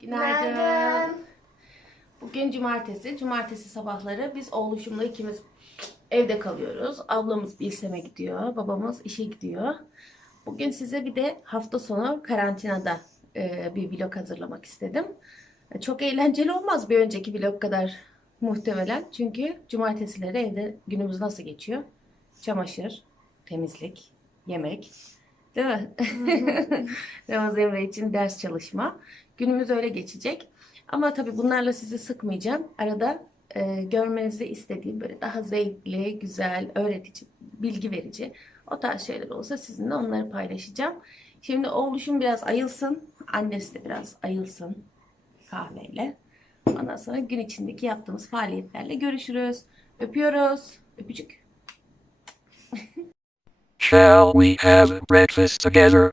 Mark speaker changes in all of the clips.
Speaker 1: Günaydın.
Speaker 2: Günaydın.
Speaker 1: Bugün cumartesi. Cumartesi sabahları biz oğluşumla ikimiz evde kalıyoruz. Ablamız Bilsem'e gidiyor. Babamız işe gidiyor. Bugün size bir de hafta sonu karantinada e, bir vlog hazırlamak istedim. E, Çok eğlenceli olmaz bir önceki vlog kadar muhtemelen. Çünkü cumartesileri evde günümüz nasıl geçiyor? Çamaşır, temizlik, yemek. Değil mi? Ramazan Emre için ders çalışma. Günümüz öyle geçecek. Ama tabii bunlarla sizi sıkmayacağım. Arada e, görmenizi istediğim böyle daha zevkli, güzel, öğretici, bilgi verici o tarz şeyler olsa sizinle onları paylaşacağım. Şimdi oğluşum biraz ayılsın. Annesi de biraz ayılsın kahveyle. Ondan sonra gün içindeki yaptığımız faaliyetlerle görüşürüz. Öpüyoruz. Öpücük.
Speaker 3: Shall we have breakfast together?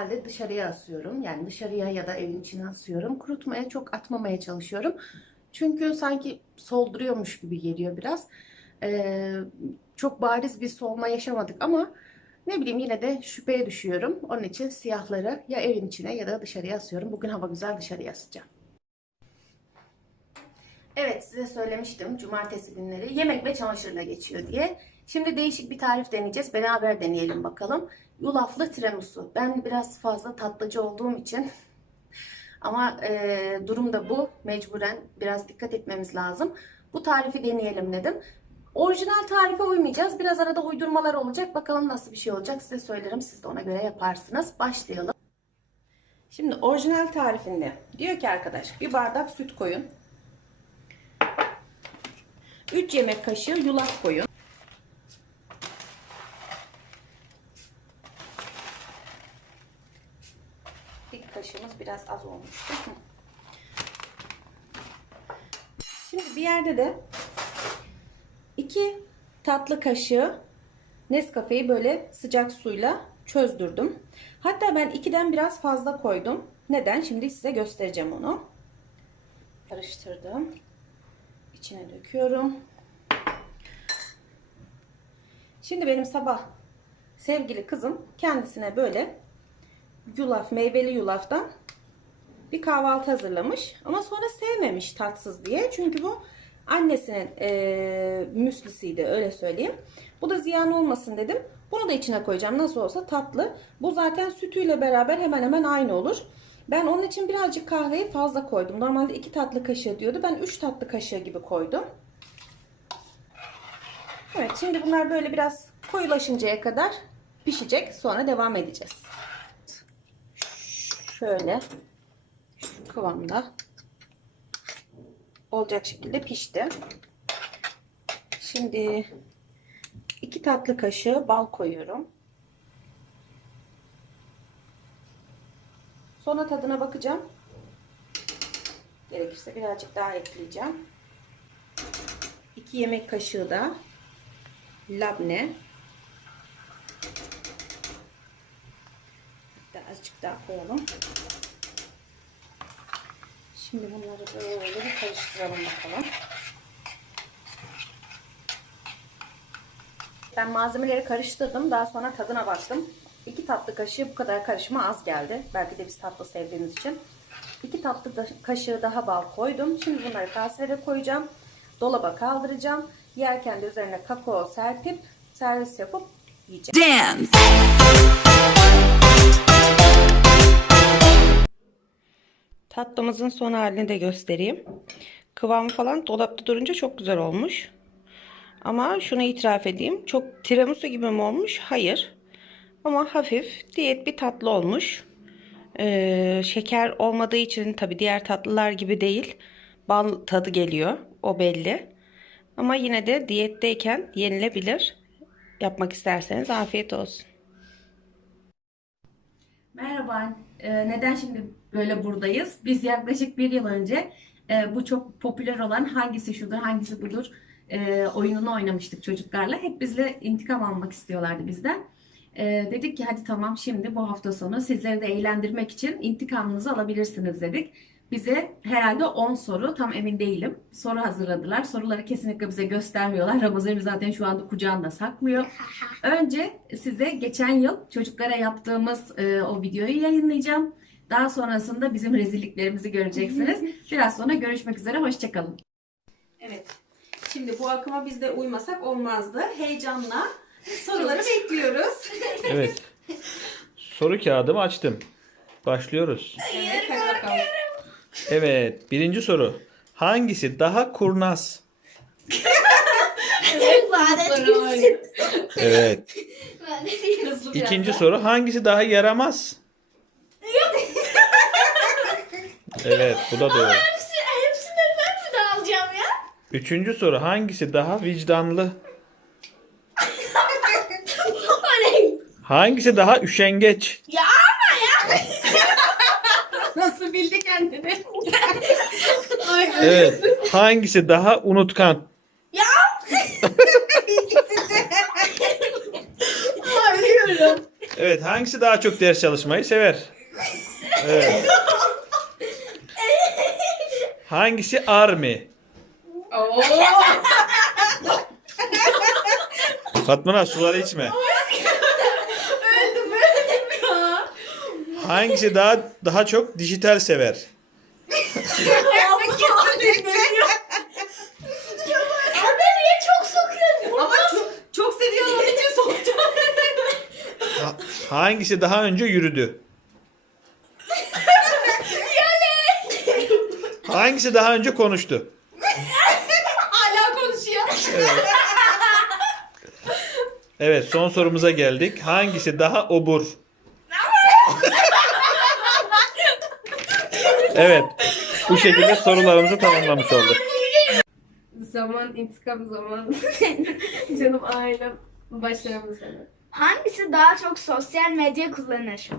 Speaker 1: Genelde dışarıya asıyorum. Yani dışarıya ya da evin içine asıyorum. Kurutmaya çok atmamaya çalışıyorum. Çünkü sanki solduruyormuş gibi geliyor biraz. E, çok bariz bir solma yaşamadık ama ne bileyim yine de şüpheye düşüyorum. Onun için siyahları ya evin içine ya da dışarıya asıyorum. Bugün hava güzel dışarıya asacağım. Evet size söylemiştim cumartesi günleri yemek ve çamaşırla geçiyor diye. Şimdi değişik bir tarif deneyeceğiz. Beraber deneyelim bakalım. Yulaflı tiramisu. Ben biraz fazla tatlıcı olduğum için ama e, durum da bu. Mecburen biraz dikkat etmemiz lazım. Bu tarifi deneyelim dedim. Orijinal tarife uymayacağız. Biraz arada uydurmalar olacak. Bakalım nasıl bir şey olacak size söylerim. Siz de ona göre yaparsınız. Başlayalım. Şimdi orijinal tarifinde diyor ki arkadaş bir bardak süt koyun. 3 yemek kaşığı yulaf koyun. Biraz az olmuştu. Şimdi bir yerde de 2 tatlı kaşığı Nescafe'yi böyle sıcak suyla çözdürdüm. Hatta ben 2'den biraz fazla koydum. Neden? Şimdi size göstereceğim onu. Karıştırdım. İçine döküyorum. Şimdi benim sabah sevgili kızım kendisine böyle yulaf, meyveli yulaftan bir kahvaltı hazırlamış. Ama sonra sevmemiş tatsız diye. Çünkü bu annesinin e, müslisiydi öyle söyleyeyim. Bu da ziyan olmasın dedim. Bunu da içine koyacağım. Nasıl olsa tatlı. Bu zaten sütüyle beraber hemen hemen aynı olur. Ben onun için birazcık kahveyi fazla koydum. Normalde 2 tatlı kaşığı diyordu. Ben 3 tatlı kaşığı gibi koydum. Evet şimdi bunlar böyle biraz koyulaşıncaya kadar pişecek. Sonra devam edeceğiz. Şöyle kıvamda olacak şekilde pişti. Şimdi 2 tatlı kaşığı bal koyuyorum. Sonra tadına bakacağım. Gerekirse birazcık daha ekleyeceğim. 2 yemek kaşığı da labne. Hatta azıcık daha koyalım. Şimdi bunları böyle bir karıştıralım bakalım. Ben malzemeleri karıştırdım. Daha sonra tadına baktım. 2 tatlı kaşığı bu kadar karışıma az geldi. Belki de biz tatlı sevdiğimiz için. 2 tatlı da- kaşığı daha bal koydum. Şimdi bunları kaselere koyacağım. Dolaba kaldıracağım. Yerken de üzerine kakao serpip servis yapıp yiyeceğim.
Speaker 4: Dance.
Speaker 1: Tatlımızın son halini de göstereyim. Kıvamı falan dolapta durunca çok güzel olmuş.
Speaker 2: Ama şunu itiraf edeyim. Çok tiramisu gibi mi olmuş? Hayır. Ama hafif diyet bir tatlı olmuş. Ee, şeker olmadığı için tabii diğer tatlılar gibi değil. Bal tadı geliyor. O belli. Ama yine de diyetteyken yenilebilir. Yapmak isterseniz afiyet olsun.
Speaker 1: Merhaba. Ee, neden şimdi böyle buradayız? Biz yaklaşık bir yıl önce e, bu çok popüler olan hangisi şudur, hangisi budur e, oyununu oynamıştık çocuklarla. Hep bizle intikam almak istiyorlardı bizden. E, dedik ki hadi tamam şimdi bu hafta sonu sizleri de eğlendirmek için intikamınızı alabilirsiniz dedik. Bize herhalde 10 soru, tam emin değilim, soru hazırladılar. Soruları kesinlikle bize göstermiyorlar. Ramazan zaten şu anda kucağında saklıyor. Önce size geçen yıl çocuklara yaptığımız e, o videoyu yayınlayacağım. Daha sonrasında bizim rezilliklerimizi göreceksiniz. Biraz sonra görüşmek üzere. Hoşçakalın. Evet. Şimdi bu akıma biz de uymasak olmazdı. Heyecanla soruları bekliyoruz.
Speaker 5: Evet. Soru kağıdımı açtım. Başlıyoruz.
Speaker 1: Evet, hadi bakalım.
Speaker 5: Evet. Birinci soru. Hangisi daha kurnaz? Evet. İkinci soru. Hangisi daha yaramaz? Evet. Bu da doğru.
Speaker 6: Hepsini ben mi de alacağım ya?
Speaker 5: Üçüncü soru. Hangisi daha vicdanlı? Hangisi daha üşengeç?
Speaker 6: Ya ama ya.
Speaker 1: Nasıl bildi kendini?
Speaker 5: Evet. Hangisi daha unutkan?
Speaker 1: Ölüyorum.
Speaker 5: Evet. Hangisi daha çok ders çalışmayı sever? Evet. Hangisi army?
Speaker 1: Oo.
Speaker 5: Fatma suları içme.
Speaker 1: öldüm öldüm ya.
Speaker 5: Hangisi daha daha çok dijital sever?
Speaker 6: Haberiye çok sokuyorum.
Speaker 1: Ama çok, çok seviyor onun için soğutacağım.
Speaker 5: Ha- hangisi daha önce yürüdü? Hangisi daha önce konuştu?
Speaker 1: Hala konuşuyor.
Speaker 5: Evet. Evet, son sorumuza geldik. Hangisi daha obur? Evet. Bu şekilde sorularımızı tamamlamış olduk.
Speaker 1: Zaman intikam zamanı. Canım ailem. Başlayalım sana.
Speaker 6: Hangisi daha çok sosyal medya kullanır?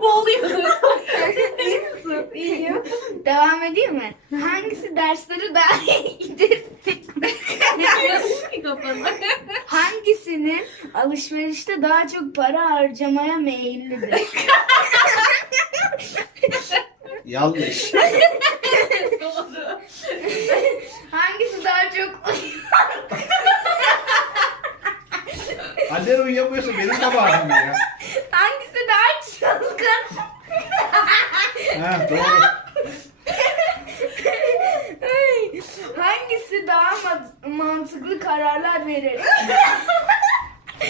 Speaker 1: Boğuluyorum. İyi misin? İyiyim.
Speaker 6: Devam edeyim mi? Hangisi dersleri daha iyidir?
Speaker 1: Kafana.
Speaker 6: Hangisinin alışverişte daha çok para harcamaya meyillidir?
Speaker 5: Yanlış.
Speaker 1: Doğru.
Speaker 6: Hangisi daha çok
Speaker 5: Annen uyuyamıyorsa benim kabahatim ya.
Speaker 6: hangisi daha çılgın?
Speaker 5: Ha, doğru.
Speaker 6: Ay, hangisi daha ma- mantıklı kararlar verir?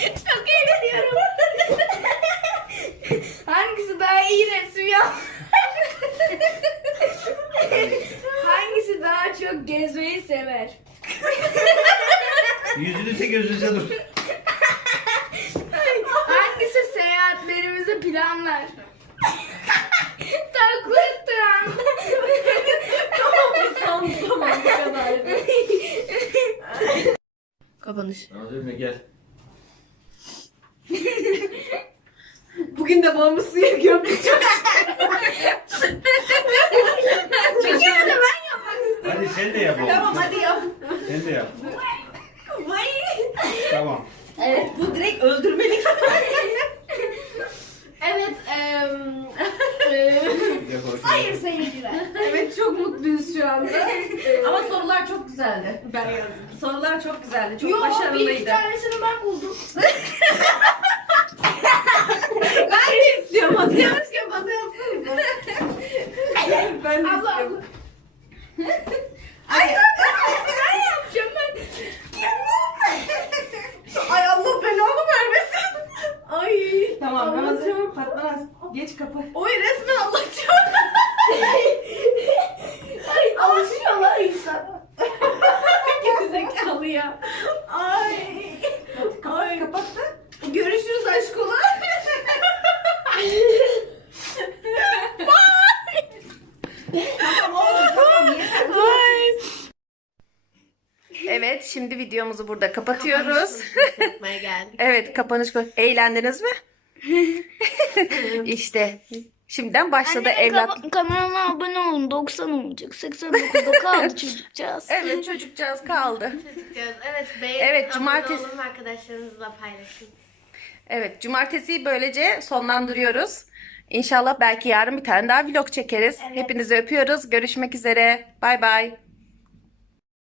Speaker 6: Çok eğleniyorum. hangisi daha iyi resim yapar? hangisi daha çok gezmeyi sever?
Speaker 5: Yüzünüze gözünüze dur.
Speaker 6: Seyahatlerimizi planlar? Taklit Turan.
Speaker 1: Tamam tamam tamam bu kadar.
Speaker 6: Kapanış.
Speaker 5: Nazım gel.
Speaker 1: Bugün de babamı suya gömdük
Speaker 6: Çocuğu da ben yapmak.
Speaker 5: Hadi sen de yap oğlum.
Speaker 1: Tamam hadi yap.
Speaker 5: Sen de yap.
Speaker 1: Vay.
Speaker 5: Tamam.
Speaker 1: Evet bu direkt öldürmelik. evet. em,
Speaker 6: Hayır seyirciler.
Speaker 1: evet çok mutluyuz şu anda. Ama sorular çok güzeldi. Ben yazdım. Sorular çok güzeldi. Çok
Speaker 6: Yo bir iki
Speaker 1: başarılıydı.
Speaker 6: tanesini ben buldum.
Speaker 1: Ben de istiyorum. Hadi yanlış yapmadı yapsanıza. ben de
Speaker 6: Abla
Speaker 1: istiyorum.
Speaker 6: abla.
Speaker 1: Ay,
Speaker 6: Ben yapacağım ben.
Speaker 1: ay Allah belamı vermesin. Ay. Tamam. Ramazan. Fatma Naz, Geç kapı.
Speaker 6: Oy Görüşürüz aşk olan. Evet
Speaker 1: şimdi videomuzu burada kapatıyoruz.
Speaker 2: Yapmaya.
Speaker 1: Evet kapanış. Eğlendiniz mi? işte şimdiden başladı
Speaker 6: Annemin
Speaker 1: evlat.
Speaker 6: kaba- kanalıma abone olun. 90 olacak. 89'da kaldı çocukcağız.
Speaker 1: Evet çocukcağız kaldı.
Speaker 2: Evet beğenin.
Speaker 1: Evet,
Speaker 2: abone olun, arkadaşlarınızla paylaşın.
Speaker 1: Evet cumartesiyi böylece sonlandırıyoruz. İnşallah belki yarın bir tane daha vlog çekeriz. Hepinizi öpüyoruz. Görüşmek üzere. Bay bay.